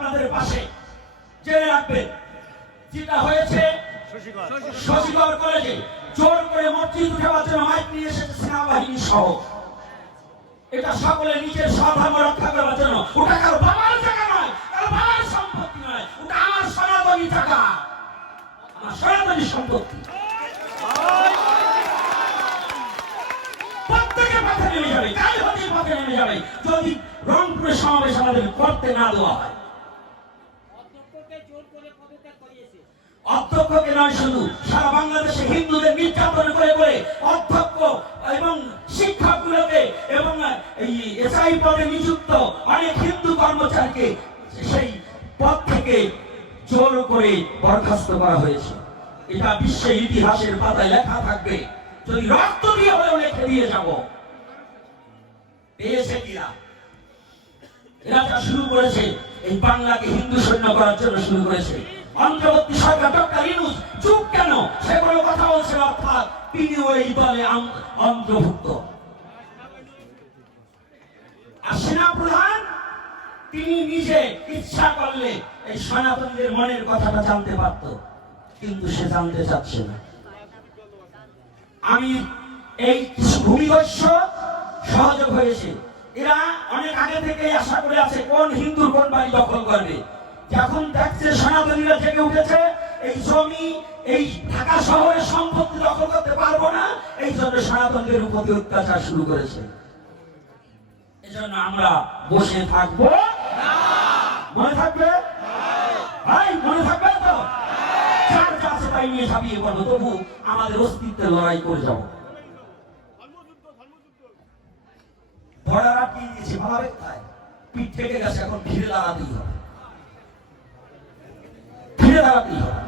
আপনাদের পাশে। জেনে রাখবেন যেটা হয়েছে শশীগড় কলেজে, জোর করে মসজিদ উঠাবার জন্য মাইক নিয়ে এসেছে সেনাবাহিনী সহ। এটা সকলে নিজের স্বধর্ম রক্ষা করার জন্য। ওটা কারো বাবার টাকা নয়, কারো বাবার সম্পত্তি নয়, ওটা আমার সনাতনী টাকা, আমার সনাতনী সম্পত্তি। প্রত্যেকে পথে নেমে যাবে, কাল হতে পথে নেমে যাবে যদি রংপুরের সমাবেশ আমাদের করতে না দেওয়া হয়। অধ্যক্ষকে নয়, শুধু সারা বাংলাদেশে হিন্দুদের নির্যাতন করে করে অধ্যক্ষ এবং শিক্ষকগুলোকে এবং এই এসআই পদে নিযুক্ত অনেক হিন্দু কর্মচারীকে সেই পদ থেকে জোর করে বরখাস্ত করা হয়েছে। এটা বিশ্বের ইতিহাসের পাতায় লেখা থাকবে, যদি রক্ত দিয়ে হলেও লিখে দিয়ে যাব। পেয়েছে কিনা? এরা যা শুরু করেছে, এই বাংলাকে হিন্দু সৈন্য করার জন্য শুরু করেছে। অন্তর্বর্তী সরকার ডক্টর ইউনূস চুপ কেন? সে কোনো কথা বলছে, অর্থাৎ তিনিও এই দলে অন্তর্ভুক্ত। আর সেনাপ্রধান তিনি নিজে ইচ্ছা করলে এই সনাতনীদের মনের কথাটা জানতে পারত, কিন্তু সে জানতে চাচ্ছে না। আমি এই কিছু ভূমিদস্য সহযোগ হয়েছে, এরা অনেক আগে থেকে আশা করে আছে কোন হিন্দুর কোন বাড়ি দখল করবে। যখন দেখছে সনাতনীরা জেগে উঠেছে, এই জমি এই ঢাকা শহরের সম্পত্তি দখল করতে পারবো না, এই জন্য সনাতনদের উপর অত্যাচার শুরু করেছে। এজন্য আমরা বসে থাকবো না। মনে থাকবে? মনে থাকবে তো? চার চাষে তাই নিয়ে ঝাঁপিয়ে পড়বো, তবু আমাদের অস্তিত্বের লড়াই করে যাবো। বর্ডার আটকে দিয়েছে, ভাবে কোথায়? পিঠ থেকে গেছে, এখন ফিরে দাঁড়াতেই হবে, ফিরে দাঁড়াতেই হবে।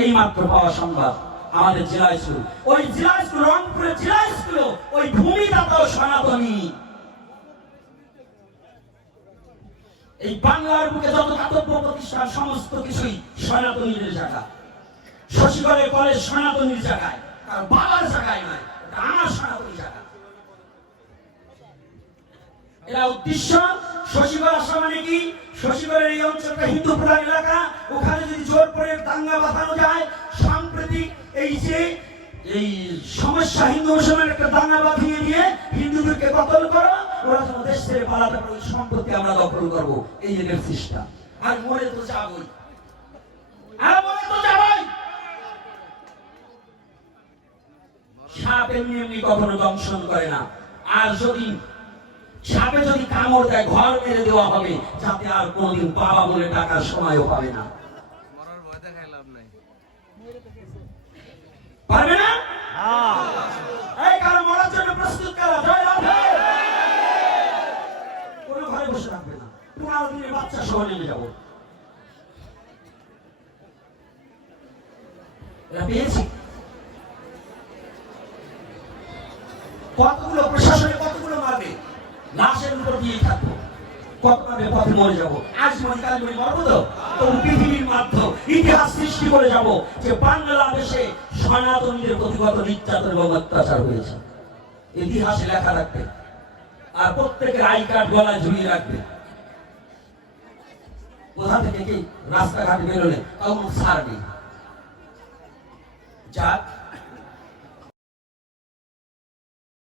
এই মাত্র পাওয়া সংবাদ আমাদের জেলা স্কুল, ওই জেলা স্কুল, রংপুরের জেলা স্কুল, ওই ভূমিদাতাও সনাতনী। এই বাংলার বুকে যত দাতব্য প্রতিষ্ঠান সমস্ত কিছুই সনাতনীদের জায়গা। শশীগড়ের কলেজ সনাতনীর জায়গায়, কারণ বাবার জায়গায় নয়, এটা আমার সনাতনী জায়গা। এরা উদ্দেশ্য শশীগড় আসা মানে কি? শশীগড়ের এই অঞ্চলটা হিন্দু প্রধান এলাকা, ওখানে যদি জোর করে দাঙ্গা বাঁধানো যায়, সাম্প্রতিক এই যে এই সমস্যা, হিন্দু মুসলমানের একটা দাঙ্গা বাঁধিয়ে দিয়ে হিন্দুদেরকে কতল করো, ওরা যেন দেশ ছেড়ে পালাতে পারে, ওই সম্পত্তি আমরা দখল করবো, এই যে চেষ্টা। আর মরে তো যাবই, আর মরে তো যাবই। সাপ এমনি এমনি কখনো দংশন করে না। আর যদি সাপে যদি কামড় দেয়, ঘর মেরে দেওয়া হবে, যাতে আর কোনদিন বাবা বলে টাকার সময়ও পাবে না। পারবে না? এই কারণ মরার জন্য প্রস্তুত করা জয় রাধে। কোনো ঘরে বসে রাখবে না, 15 দিনের বাচ্চা সহ নেমে যাবো। এটা পেয়েছি। কতগুলো প্রশাসনে কতগুলো মারবে, লাশের উপর দিয়ে থাকবো, কত মারবে, পথে মরে যাবো। আজ মনে কাল মনে মরবো তো, তবু পৃথিবীর মাধ্যমে ইতিহাস সৃষ্টি করে যাব যে বাংলাদেশে সনাতনীদের প্রতি কত নির্যাতন এবং অত্যাচার হয়েছে, ইতিহাসে লেখা রাখবে। আর প্রত্যেকের আই কার্ড গলায় ঝুলিয়ে রাখবে। কোথা থেকে কি রাস্তাঘাট বেরোলে তখন ছাড়বে। যাক